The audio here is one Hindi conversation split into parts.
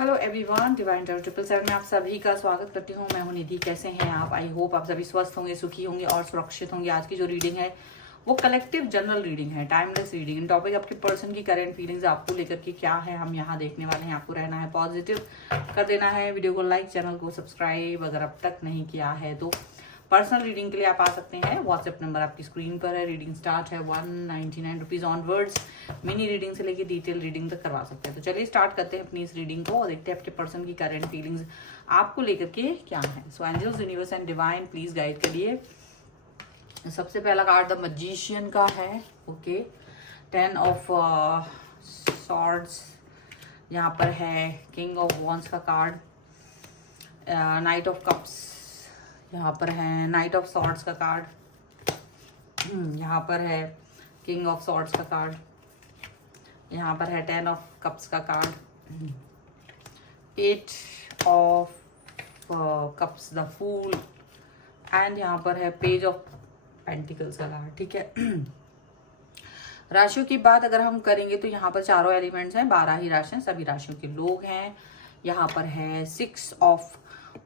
हेलो एवरीवन, डिवाइन टैरो 777 में आप सभी का स्वागत करती हूँ। मैं हूँ निधि। कैसे हैं आप? आई होप आप सभी स्वस्थ होंगे, सुखी होंगे और सुरक्षित होंगे। आज की जो रीडिंग है वो कलेक्टिव जनरल रीडिंग है, टाइमलेस रीडिंग। इन टॉपिक आपके पर्सन की करेंट फीलिंग्स आपको लेकर के क्या है हम यहाँ देखने वाले हैं। आपको रहना है पॉजिटिव, कर देना है वीडियो को लाइक, चैनल को सब्सक्राइब अगर अब तक नहीं किया है तो। पर्सनल रीडिंग के लिए आप आ सकते हैं। व्हाट्सएप नंबर आपकी स्क्रीन पर है। रीडिंग स्टार्ट है 199 रुपीज ऑनवर्ड्स। मिनी रीडिंग से लेके डिटेल रीडिंग तक करवा सकते हैं। तो चलिए स्टार्ट करते हैं अपनी इस रीडिंग को और देखते हैं आपके पर्सन की करंट फीलिंग्स आपको लेकर के क्या है। So angels, universe and divine please guide करिए। सबसे पहला कार्ड द मैजिशियन का है। ओके, 10 ऑफ सॉर्ड्स यहाँ पर है। किंग ऑफ वॉन्ड्स का कार्ड, नाइट ऑफ कप्स यहाँ पर है। नाइट ऑफ सॉर्ड्स का कार्ड यहाँ पर है। किंग ऑफ सॉर्ड्स का कार्ड यहाँ पर है। 10 ऑफ कप्स का card, 8 of cups the fool and यहाँ पर है पेज ऑफ पेंटिकल्स का कार्ड। ठीक है। राशियों की बात अगर हम करेंगे तो यहाँ पर चारों एलिमेंट्स हैं, 12 ही राशियां, सभी राशियों के लोग हैं। यहाँ पर है 6 of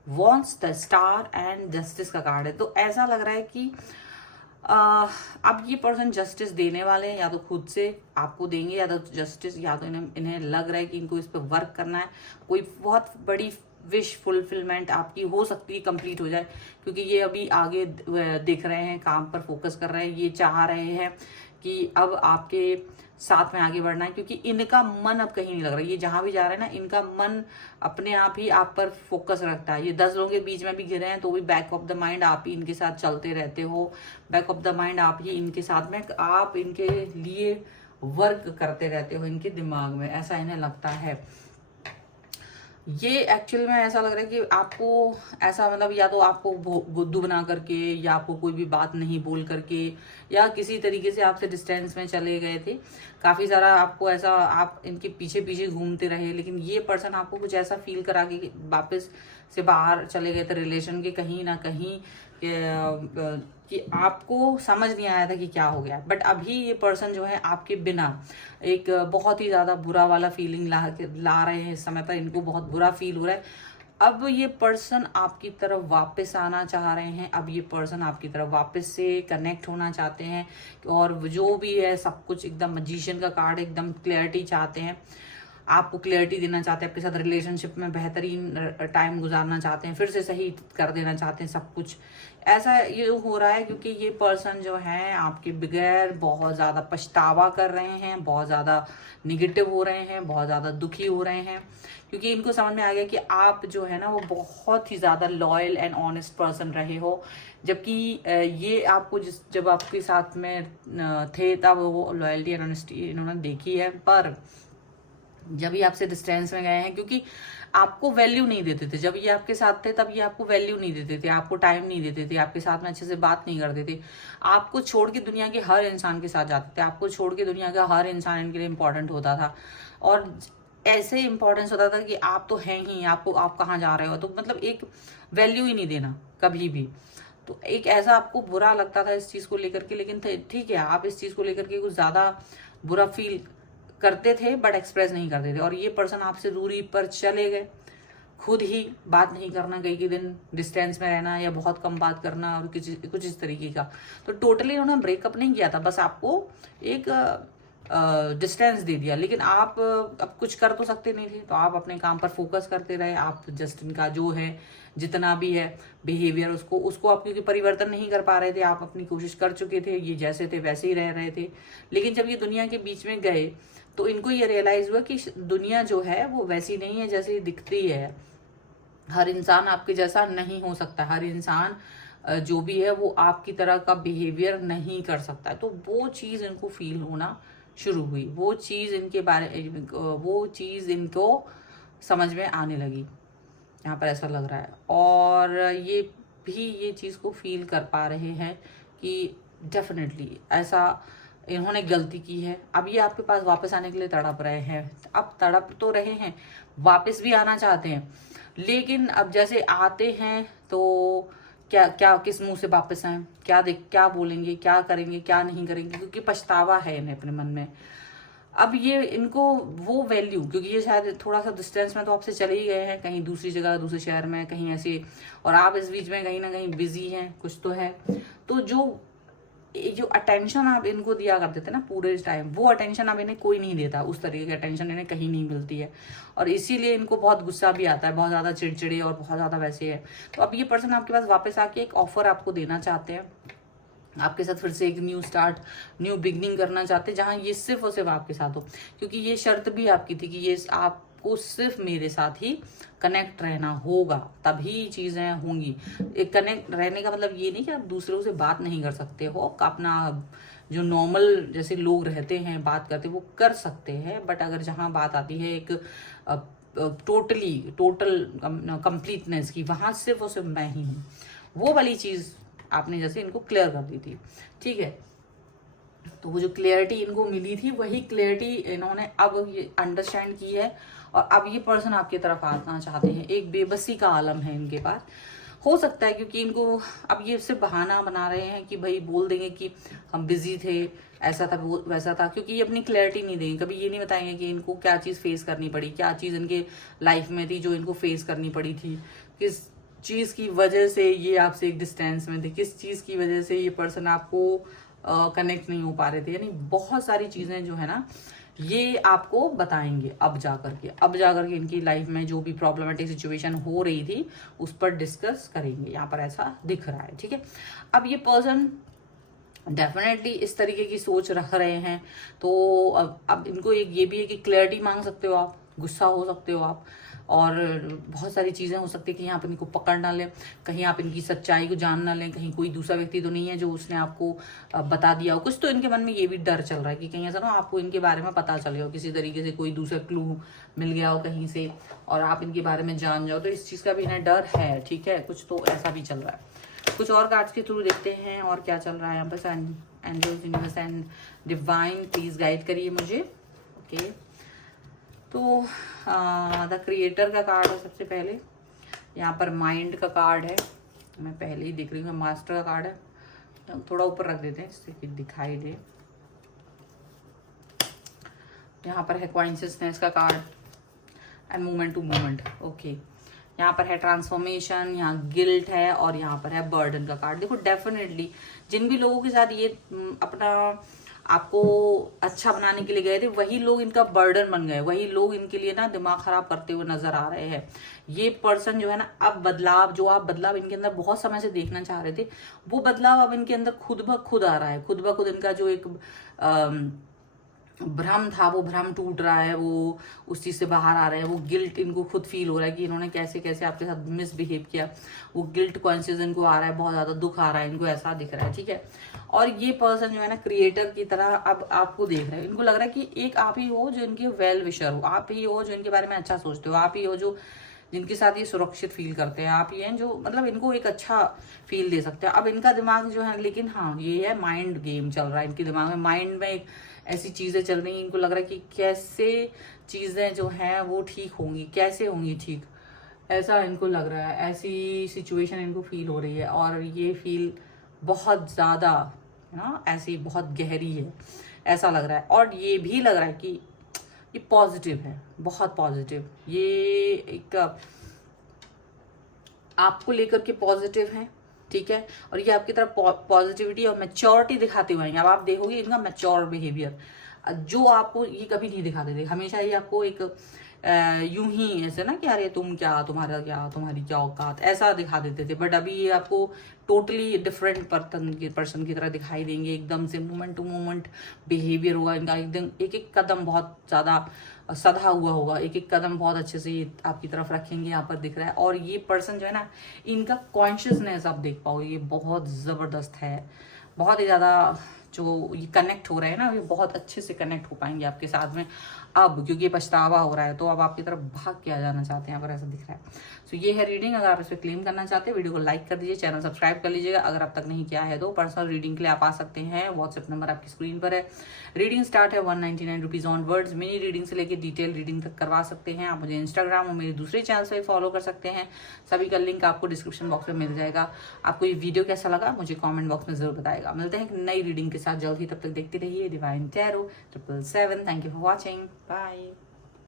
wants, the star and justice का कार्ड है। तो ऐसा लग रहा है कि अब ये पर्सन जस्टिस देने वाले हैं, या तो खुद से आपको देंगे या तो जस्टिस, या तो इन्हें लग रहा है कि इनको इस पर वर्क करना है। कोई बहुत बड़ी विश फुलफिलमेंट आपकी हो सकती है, कंप्लीट हो जाए, क्योंकि ये अभी आगे देख रहे हैं, काम पर फोकस कर रहे हैं। ये चाह रहे हैं कि अब आपके साथ में आगे बढ़ना है, क्योंकि इनका मन अब कहीं नहीं लग रहा है। ये जहां भी जा रहे हैं ना, इनका मन अपने आप ही आप पर फोकस रखता है। ये 10 लोगों के बीच में भी गिरे हैं तो भी बैक ऑफ द माइंड आप ही इनके साथ चलते रहते हो। बैक ऑफ द माइंड आप ही इनके साथ में, आप इनके लिए वर्क करते रहते हो इनके दिमाग में, ऐसा इन्हें लगता है। ये एक्चुअल में ऐसा लग रहा है कि आपको ऐसा, मतलब या तो आपको बुद्धू बना करके, या आपको कोई भी बात नहीं बोल करके, या किसी तरीके से आपसे डिस्टेंस में चले गए थे। काफी सारा आपको ऐसा, आप इनके पीछे पीछे घूमते रहे, लेकिन ये पर्सन आपको कुछ ऐसा फील करा के वापस से बाहर चले गए थे रिलेशन के कहीं ना कहीं, कि आपको समझ नहीं आया था कि क्या हो गया। बट अभी ये पर्सन जो है आपके बिना एक बहुत ही ज्यादा बुरा वाला फीलिंग ला रहे हैं। इस समय पर इनको बहुत बुरा फील हो रहा है। अब ये पर्सन आपकी तरफ वापस आना चाह रहे हैं। अब ये पर्सन आपकी तरफ वापस से कनेक्ट होना चाहते हैं, और जो भी है सब कुछ एकदम मैजिशियन का कार्ड, एकदम क्लैरिटी चाहते हैं, आपको क्लैरिटी देना चाहते हैं, आपके साथ रिलेशनशिप में बेहतरीन टाइम गुजारना चाहते हैं, फिर से सही कर देना चाहते हैं सब कुछ। ऐसा ये हो रहा है क्योंकि ये पर्सन जो है आपके बगैर बहुत ज़्यादा पछतावा कर रहे हैं, बहुत ज़्यादा निगेटिव हो रहे हैं, बहुत ज़्यादा दुखी हो रहे हैं, क्योंकि इनको समझ में आ गया कि आप जो है ना वो बहुत ही ज़्यादा लॉयल एंड ऑनेस्ट पर्सन रहे हो। जबकि ये आपको जब आपके साथ में थे तब वो लॉयल्टी एंड ऑनेस्टी इन्होंने देखी है, पर जब ये आपसे डिस्टेंस में गए हैं, क्योंकि आपको वैल्यू नहीं देते थे। जब ये आपके साथ थे तब ये आपको वैल्यू नहीं देते थे, आपको टाइम नहीं देते थे, आपके साथ में अच्छे से बात नहीं करते थे। आपको छोड़ के दुनिया के हर इंसान के साथ जाते थे, आपको छोड़ के दुनिया का हर इंसान इनके लिए इंपॉर्टेंट होता था, और ऐसे इंपॉर्टेंस होता था कि आप तो हैं ही, आपको आप कहाँ जा रहे हो, तो मतलब एक वैल्यू ही नहीं देना कभी भी। तो एक ऐसा आपको बुरा लगता था इस चीज को लेकर के, लेकिन ठीक है, आप इस चीज को लेकर के कुछ ज्यादा बुरा फील करते थे बट एक्सप्रेस नहीं करते थे। और ये पर्सन आपसे दूरी पर चले गए, खुद ही बात नहीं करना, कई दिन डिस्टेंस में रहना, या बहुत कम बात करना, और कुछ इस तरीके का। तो टोटली उन्होंने ब्रेकअप नहीं किया था, बस आपको एक डिस्टेंस दे दिया। लेकिन आप अब कुछ कर तो सकते नहीं थे, तो आप अपने काम पर फोकस करते रहे। आप जस्ट इनका जो है जितना भी है बिहेवियर, उसको आप क्योंकि परिवर्तन नहीं कर पा रहे थे, आप अपनी कोशिश कर चुके थे, ये जैसे थे वैसे ही रह रहे थे। लेकिन जब ये दुनिया के बीच में गए तो इनको ये रियलाइज हुआ कि दुनिया जो है वो वैसी नहीं है जैसी दिखती है। हर इंसान आपके जैसा नहीं हो सकता, हर इंसान जो भी है वो आपकी तरह का बिहेवियर नहीं कर सकता है। तो वो चीज इनको फील होना शुरू हुई, वो चीज इनको समझ में आने लगी, यहाँ पर ऐसा लग रहा है। और ये भी ये चीज को फील कर पा रहे हैं कि डेफिनेटली ऐसा इन्होंने गलती की है। अब ये आपके पास वापस आने के लिए तड़प रहे हैं। अब तड़प तो रहे हैं, वापस भी आना चाहते हैं, लेकिन अब जैसे आते हैं तो क्या क्या किस मुंह से वापस आए, क्या बोलेंगे, क्या करेंगे, क्या नहीं करेंगे, क्योंकि पछतावा है इन्हें अपने मन में। अब ये इनको वो वैल्यू, क्योंकि ये शायद थोड़ा सा डिस्टेंस में तो आपसे चले ही गए हैं, कहीं दूसरी जगह दूसरे शहर में कहीं ऐसे, और आप इस बीच में कहीं ना कहीं बिजी हैं, कुछ तो है। तो जो अटेंशन आप इनको दिया करते थे ना पूरे टाइम, वो अटेंशन अब इन्हें कोई नहीं देता, उस तरीके की अटेंशन इन्हें कहीं नहीं मिलती है, और इसीलिए इनको बहुत गुस्सा भी आता है, बहुत ज़्यादा चिड़चिड़े और बहुत ज़्यादा वैसे है। तो अब ये पर्सन आपके पास वापस आके एक ऑफर आपको देना चाहते हैं, आपके साथ फिर से एक न्यू स्टार्ट, न्यू बिगनिंग करना चाहते हैं, जहाँ ये सिर्फ और सिर्फ आपके साथ हो, क्योंकि ये शर्त भी आपकी थी कि ये आपको सिर्फ मेरे साथ ही कनेक्ट रहना होगा, तभी चीज़ें होंगी। एक कनेक्ट रहने का मतलब ये नहीं कि आप दूसरों से बात नहीं कर सकते हो, अपना जो नॉर्मल जैसे लोग रहते हैं बात करते वो कर सकते हैं, बट अगर जहाँ बात आती है एक टोटल कंप्लीटनेस की, वहाँ सिर्फ और सिर्फ मैं ही हूँ, वो वाली चीज़ आपने जैसे इनको क्लियर कर दी थी, ठीक है। तो वो जो क्लियरिटी इनको मिली थी, वही क्लियरिटी इन्होंने अब ये अंडरस्टैंड की है, और अब ये पर्सन आपकी तरफ आना चाहते हैं। एक बेबसी का आलम है इनके पास, हो सकता है क्योंकि इनको अब ये सिर्फ बहाना बना रहे हैं कि भाई बोल देंगे कि हम बिजी थे, ऐसा था वो वैसा था, क्योंकि ये अपनी क्लैरिटी नहीं देंगे, कभी ये नहीं बताएंगे कि इनको क्या चीज़ फेस करनी पड़ी, क्या चीज़ इनके लाइफ में थी जो इनको फेस करनी पड़ी थी, किस चीज़ की वजह से ये आपसे एक डिस्टेंस में थे, किस चीज़ की वजह से ये पर्सन आपको कनेक्ट नहीं हो पा रहे थे, यानी बहुत सारी चीज़ें जो है ना ये आपको बताएंगे अब जाकर के इनकी लाइफ में जो भी प्रॉब्लमेटिक सिचुएशन हो रही थी उस पर डिस्कस करेंगे, यहाँ पर ऐसा दिख रहा है, ठीक है। अब ये पर्सन डेफिनेटली इस तरीके की सोच रख रहे हैं, तो अब इनको एक ये भी है कि क्लैरिटी मांग सकते हो आप, गुस्सा हो सकते हो आप, और बहुत सारी चीज़ें हो सकती है कि यहाँ पर इनको पकड़ ना लें, कहीं आप इनकी सच्चाई को जान ना लें, कहीं कोई दूसरा व्यक्ति तो नहीं है जो उसने आपको बता दिया हो, कुछ तो इनके मन में ये भी डर चल रहा है कि कहीं ऐसा ना आपको इनके बारे में पता चल गया हो, किसी तरीके से कोई दूसरा क्लू मिल गया हो कहीं से और आप इनके बारे में जान जाओ, तो इस चीज़ का भी इन्हें डर है, ठीक है, कुछ तो ऐसा भी चल रहा है। कुछ और कार्ड्स के थ्रू देखते हैं और क्या चल रहा है यहाँ पर। Angels, universe and divine please guide करिए मुझे, ओके। तो द क्रिएटर का कार्ड है सबसे पहले, यहाँ पर माइंड का कार्ड है, मैं पहले ही दिख रही हूँ, मास्टर का कार्ड है, थोड़ा ऊपर रख देते हैं इससे कि दिखाई दे। यहाँ पर है कॉन्शियसनेस का card and movement to movement, okay. यहाँ पर है ट्रांसफॉर्मेशन, यहाँ गिल्ट है, और यहाँ पर है बर्डन का कार्ड। देखो डेफिनेटली जिन भी लोगों के साथ ये अपना आपको अच्छा बनाने के लिए गए थे, वही लोग इनका बर्डन बन गए, वही लोग इनके लिए ना दिमाग खराब करते हुए नजर आ रहे हैं। ये पर्सन जो है ना, अब बदलाव जो आप बदलाव इनके अंदर बहुत समय से देखना चाह रहे थे, वो बदलाव अब इनके अंदर खुद ब खुद आ रहा है, खुद ब खुद इनका जो एक भ्रम था वो भ्रम टूट रहा है, वो उस चीज़ से बाहर आ रहे हैं। वो गिल्ट इनको खुद फील हो रहा है कि इन्होंने कैसे कैसे आपके साथ मिसबिहेव किया, वो गिल्ट कॉन्शियस इनको आ रहा है, बहुत ज़्यादा दुख आ रहा है इनको, ऐसा दिख रहा है, ठीक है। और ये पर्सन जो है ना क्रिएटर की तरह अब आपको देख रहे हैं, इनको लग रहा है कि एक आप ही हो जो इनके वेल विशर हो, आप ही हो जो इनके बारे में अच्छा सोचते हो, आप ही हो जो जिनके साथ ये सुरक्षित फील करते हैं, आप ही हैं जो मतलब इनको एक अच्छा फील दे सकते हैं। अब इनका दिमाग जो है, लेकिन हाँ ये है माइंड गेम चल रहा है इनके दिमाग में, माइंड में एक ऐसी चीज़ें चल रही हैं, इनको लग रहा है कि कैसे चीज़ें जो हैं वो ठीक होंगी, कैसे होंगी ठीक, ऐसा इनको लग रहा है, ऐसी सिचुएशन इनको फील हो रही है। और ये फील बहुत ज़्यादा ना ऐसी बहुत गहरी है, ऐसा लग रहा है। और ये भी लग रहा है कि ये पॉजिटिव है, बहुत पॉजिटिव, ये एक आपको लेकर के पॉजिटिव है, ठीक है। और ये आपकी तरफ पॉजिटिविटी और मैच्योरिटी दिखाते हुए हैं। अब आप देखोगे इनका मैच्योर बिहेवियर जो आपको ये कभी नहीं दिखाते थे, हमेशा ये आपको एक यूं ही ऐसे ना कि अरे तुम क्या, तुम्हारा क्या, तुम्हारी क्या औकात, ऐसा दिखा देते थे। बट अभी ये आपको टोटली डिफरेंट पर्सन की तरह दिखाई देंगे, एकदम से मोमेंट टू मोमेंट बिहेवियर होगा इनका, एकदम एक एक कदम बहुत ज़्यादा सधा हुआ होगा, एक एक कदम बहुत अच्छे से ये आपकी तरफ रखेंगे, यहाँ पर दिख रहा है। और ये पर्सन जो है ना, इनका कॉन्शियसनेस आप देख पाओगे ये बहुत ज़बरदस्त है, बहुत ही ज़्यादा जो ये कनेक्ट हो रहे हैं ना, ये बहुत अच्छे से कनेक्ट हो पाएंगे आपके साथ में। अब क्योंकि पछतावा हो रहा है, तो अब आपकी तरफ भाग के आ जाना चाहते हैं, यहाँ पर ऐसा दिख रहा है। सो ये है रीडिंग। अगर आप इस पर क्लेम करना चाहते हैं वीडियो को लाइक कर दीजिए, चैनल सब्सक्राइब कर लीजिएगा अगर अब तक नहीं किया है तो। पर्सनल रीडिंग के लिए आप आ सकते हैं, व्हाट्सएप नंबर आपकी स्क्रीन पर है। रीडिंग स्टार्ट है 199 रुपीज ऑनवर्ड्स। मिनी रीडिंग से लेकर डिटेल रीडिंग तक करवा सकते हैं। आप मुझे इंस्टाग्राम और मेरे दूसरे चैनल से फॉलो कर सकते हैं, सभी का लिंक आपको डिस्क्रिप्शन बॉक्स में मिल जाएगा। आपको ये वीडियो कैसा लगा मुझे कॉमेंट बॉक्स में जरूर बताएगा। मिलते हैं एक नई रीडिंग के साथ जल्द ही, तब तक देखते रहिए divine tarot 777। Thank you for watching, bye.